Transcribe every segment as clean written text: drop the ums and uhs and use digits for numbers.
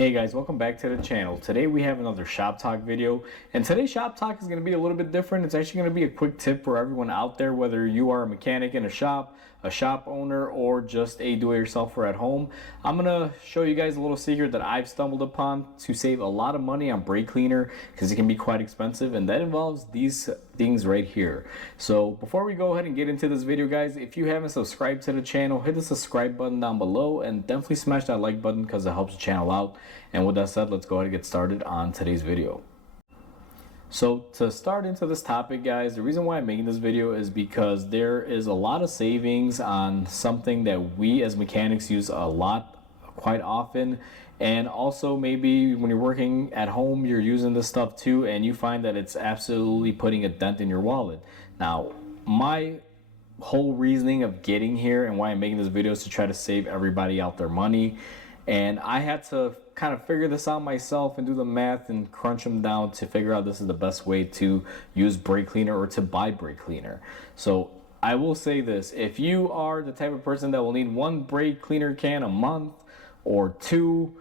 Hey guys, welcome back to the channel. Today we have another shop talk video, and today's shop talk is going to be a little bit different. It's actually going to be a quick tip for everyone out there, whether you are a mechanic in a shop owner, or just a do-it-yourselfer at home. I'm going to show you guys a little secret that I've stumbled upon to save a lot of money on brake cleaner, because it can be quite expensive, and that involves these things right here. So before we go ahead and get into this video, guys, if you haven't subscribed to the channel, hit the subscribe button down below and definitely smash that like button because it helps the channel out. And with that said, let's go ahead and get started on today's video. So to start into this topic, guys, the reason why I'm making this video is because there is a lot of savings on something that we as mechanics use a lot, quite often. And also maybe when you're working at home, you're using this stuff too, and you find that it's absolutely putting a dent in your wallet. Now, my whole reasoning of getting here and why I'm making this video is to try to save everybody out their money. And I had to kind of figure this out myself and do the math and crunch them down to figure out this is the best way to use brake cleaner or to buy brake cleaner. So I will say this: if you are the type of person that will need one brake cleaner can a month or two,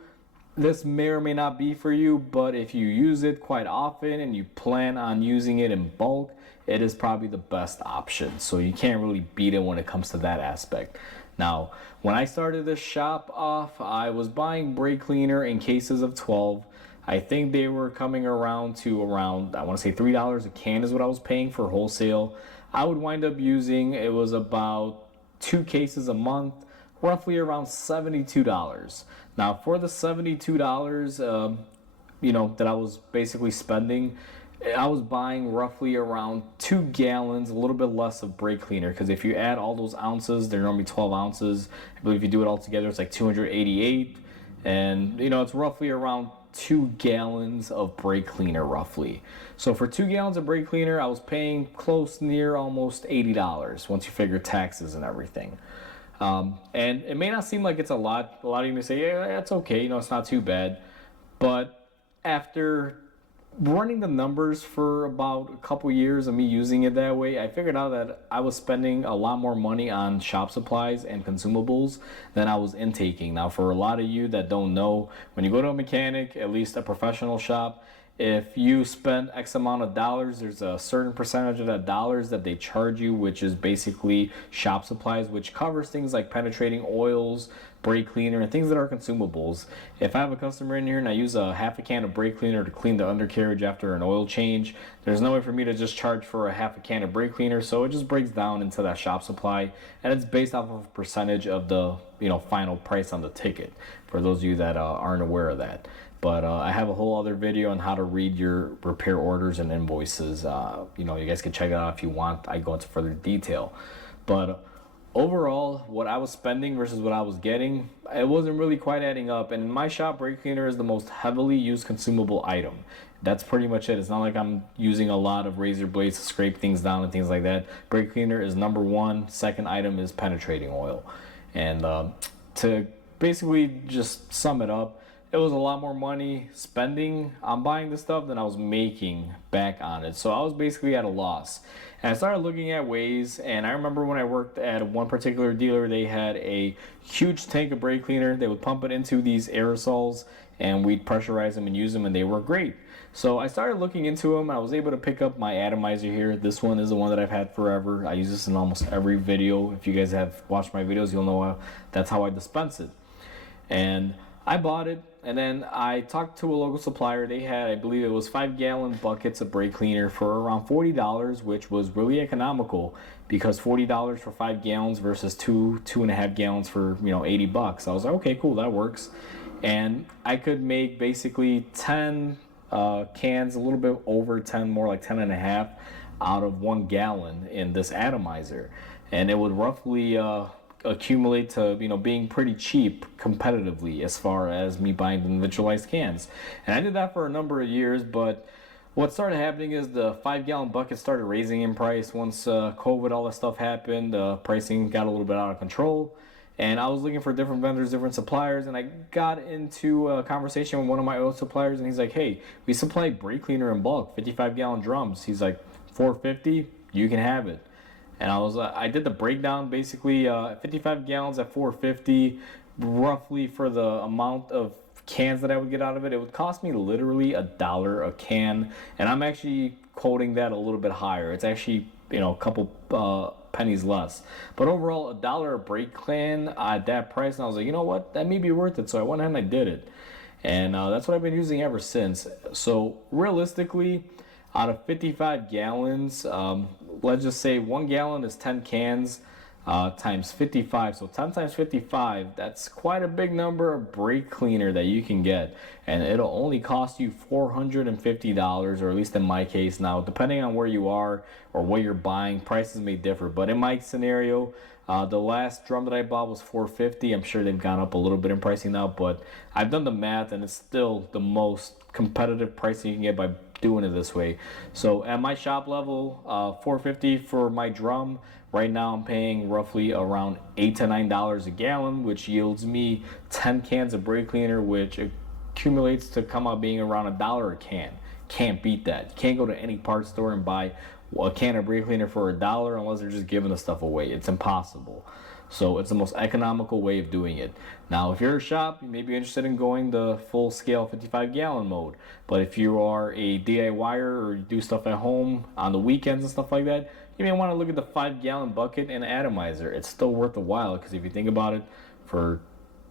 this may or may not be for you. But if you use it quite often and you plan on using it in bulk, it is probably the best option. So you can't really beat it when it comes to that aspect. Now, when I started this shop off, I was buying brake cleaner in cases of 12. I think they were coming around to I want to say $3 a can is what I was paying for wholesale. I would wind up using, it was about 2 cases a month, roughly around $72. Now, for the $72, that I was basically spending, I was buying roughly around 2 gallons, a little bit less of brake cleaner, because if you add all those ounces, they're normally 12 ounces. I believe if you do it all together, it's like 288. And, it's roughly around 2 gallons of brake cleaner, roughly. So for 2 gallons of brake cleaner, I was paying close near almost $80 once you figure taxes and everything. And it may not seem like it's a lot. A lot of you may say, yeah, that's okay, it's not too bad. But after running the numbers for about a couple years of me using it that way, I figured out that I was spending a lot more money on shop supplies and consumables than I was intaking. Now, for a lot of you that don't know, when you go to a mechanic, at least a professional shop, if you spend X amount of dollars, there's a certain percentage of that dollars that they charge you, which is basically shop supplies, which covers things like penetrating oils, brake cleaner, and things that are consumables. If I have a customer in here and I use a half a can of brake cleaner to clean the undercarriage after an oil change, there's no way for me to just charge for a half a can of brake cleaner, so it just breaks down into that shop supply, and it's based off of a percentage of the final price on the ticket, for those of you that aren't aware of that. But I have a whole other video on how to read your repair orders and invoices. You guys can check it out if you want. I go into further detail. But overall, what I was spending versus what I was getting, it wasn't really quite adding up. And in my shop, brake cleaner is the most heavily used consumable item. That's pretty much it. It's not like I'm using a lot of razor blades to scrape things down and things like that. Brake cleaner is number one. Second item is penetrating oil. And to basically just sum it up, it was a lot more money spending on buying this stuff than I was making back on it. So I was basically at a loss. And I started looking at ways, and I remember when I worked at one particular dealer, they had a huge tank of brake cleaner. They would pump it into these aerosols, and we'd pressurize them and use them, and they were great. So I started looking into them. I was able to pick up my atomizer here. This one is the one that I've had forever. I use this in almost every video. If you guys have watched my videos, you'll know that's how I dispense it. And I bought it, and then I talked to a local supplier. They had, I believe it was 5-gallon buckets of brake cleaner for around $40, which was really economical, because $40 for 5 gallons versus 2.5 gallons for $80. I was like, okay, cool, that works. And I could make basically 10 cans, a little bit over 10, more like 10 and a half, out of 1 gallon in this atomizer, and it would roughly accumulate to being pretty cheap competitively as far as me buying the individualized cans. And I did that for a number of years, but what started happening is the 5-gallon buckets started raising in price. Once COVID, all that stuff happened, pricing got a little bit out of control, and I was looking for different vendors, different suppliers, and I got into a conversation with one of my oil suppliers, and he's like, hey, we supply brake cleaner in bulk, 55-gallon drums. He's like, $450, you can have it. And I did the breakdown, basically 55 gallons at $450, roughly for the amount of cans that I would get out of it, it would cost me literally $1 a can, and I'm actually quoting that a little bit higher. It's actually, you know, a couple pennies less, but overall $1 a brake can at that price, and I was like, you know what, that may be worth it. So I went ahead and I did it, and that's what I've been using ever since. So realistically, out of 55 gallons, let's just say 1 gallon is 10 cans times 55. So 10 times 55, that's quite a big number of brake cleaner that you can get. And it'll only cost you $450, or at least in my case. Now, depending on where you are or what you're buying, prices may differ. But in my scenario, the last drum that I bought was $450. I'm sure they've gone up a little bit in pricing now, but I've done the math and it's still the most competitive pricing you can get by doing it this way. So at my shop level, $450 for my drum. Right now I'm paying roughly around $8 to $9 a gallon, which yields me 10 cans of brake cleaner, which accumulates to come out being around $1 a can. Can't beat that. You can't go to any parts store and buy a can of brake cleaner for $1 unless they're just giving the stuff away. It's impossible. So it's the most economical way of doing it. Now, if you're a shop, you may be interested in going the full scale 55 gallon mode. But if you are a DIYer or you do stuff at home on the weekends and stuff like that, you may want to look at the 5 gallon bucket and atomizer. It's still worth the while, because if you think about it, for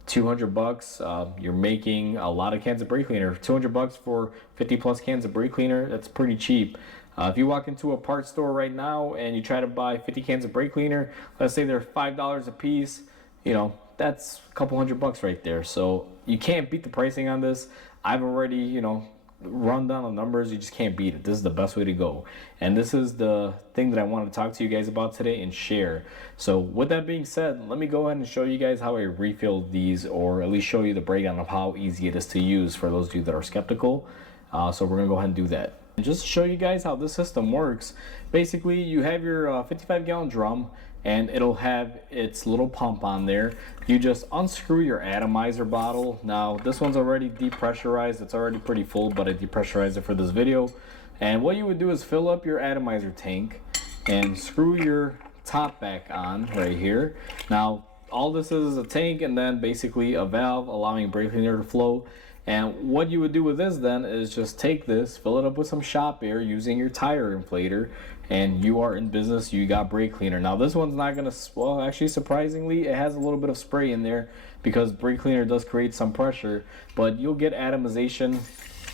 $200, you're making a lot of cans of brake cleaner. $200 for 50 plus cans of brake cleaner, that's pretty cheap. If you walk into a parts store right now and you try to buy 50 cans of brake cleaner, let's say they're $5 a piece, you know, that's a couple $100 right there. So you can't beat the pricing on this. I've already, you know, run down the numbers. You just can't beat it. This is the best way to go. And this is the thing that I want to talk to you guys about today and share. So with that being said, let me go ahead and show you guys how I refill these, or at least show you the breakdown of how easy it is to use for those of you that are skeptical. So we're going to go ahead and do that. And just to show you guys how this system works, basically you have your 55 gallon drum, and it'll have its little pump on there. You just unscrew your atomizer bottle. Now this one's already depressurized. It's already pretty full, but I depressurized it for this video. And what you would do is fill up your atomizer tank and screw your top back on right here. Now all this is a tank and then basically a valve allowing brake cleaner to flow. And what you would do with this then is just take this, fill it up with some shop air using your tire inflator, and you are in business. You got brake cleaner. Now this one's not gonna, well, actually surprisingly it has a little bit of spray in there, because brake cleaner does create some pressure, but you'll get atomization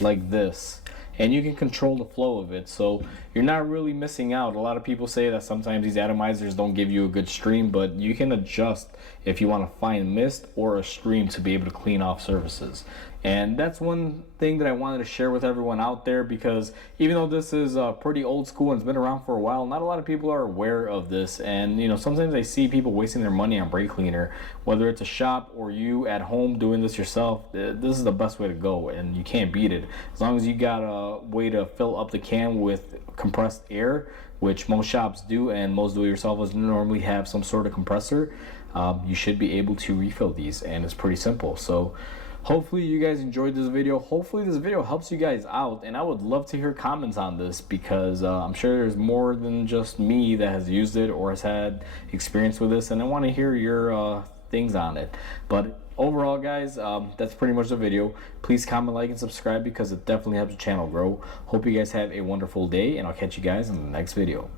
like this, and you can control the flow of it, so you're not really missing out. A lot of people say that sometimes these atomizers don't give you a good stream, but you can adjust if you want to find mist or a stream to be able to clean off surfaces. And that's one thing that I wanted to share with everyone out there, because even though this is pretty old school and it's been around for a while, not a lot of people are aware of this. And you know, sometimes I see people wasting their money on brake cleaner, whether it's a shop or you at home doing this yourself. This is the best way to go, and you can't beat it. As long as you got a way to fill up the can with compressed air, which most shops do, and most do-it-yourselfers normally have some sort of compressor, you should be able to refill these, and it's pretty simple. So hopefully you guys enjoyed this video. Hopefully this video helps you guys out, and I would love to hear comments on this, because I'm sure there's more than just me that has used it or has had experience with this, and I want to hear your things on it. But overall, guys, that's pretty much the video. Please comment, like, and subscribe, because it definitely helps the channel grow. Hope you guys have a wonderful day, and I'll catch you guys in the next video.